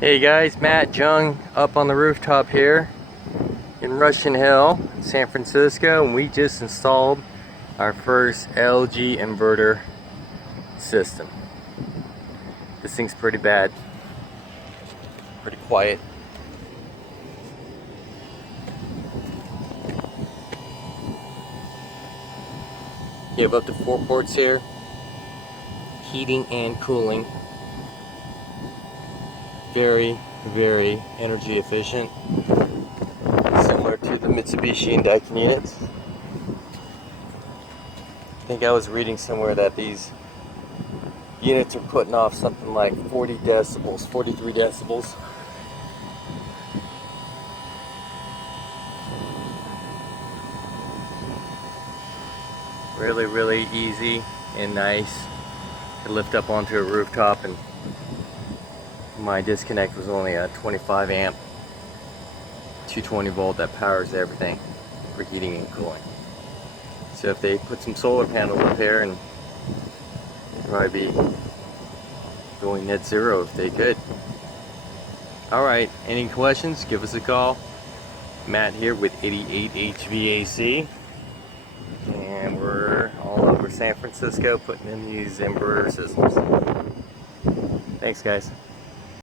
Hey guys, Matt Jung up on the rooftop here in Russian Hill, San Francisco, and we just installed our first LG inverter system. This thing's pretty bad, pretty quiet. You have up to 4 ports here, heating and cooling. Very, very energy efficient, similar to the Mitsubishi and Daikin units. I think I was reading somewhere that these units are putting off something like 40 decibels, 43 decibels. Really, really easy and nice to lift up onto a rooftop, and my disconnect was only a 25 amp 220 volt that powers everything for heating and cooling. So if they put some solar panels up here, and they might be going net zero if they could. Alright, any questions? Give us a call. Matt here with 88 HVAC, and we're all over San Francisco putting in these inverter systems. Thanks guys.